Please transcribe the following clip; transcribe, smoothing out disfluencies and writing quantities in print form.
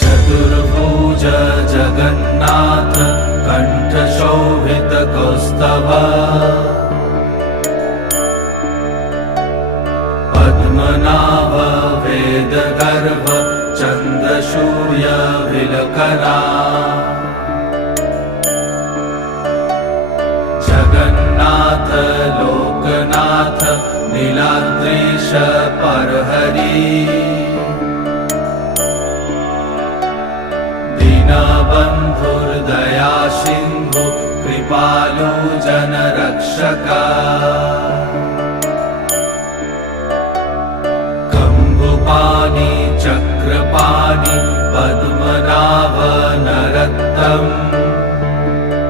Chaturbhuj Jagannath कण्ठशोभितकौस्तभ Padmanabha Vedgarbh चन्द्रसूर्य विलकरा Jagannath Loknath नीलाद्रीश परहरि दीनबन्धुर्दया Sindhu Kripalu जनरक्षका।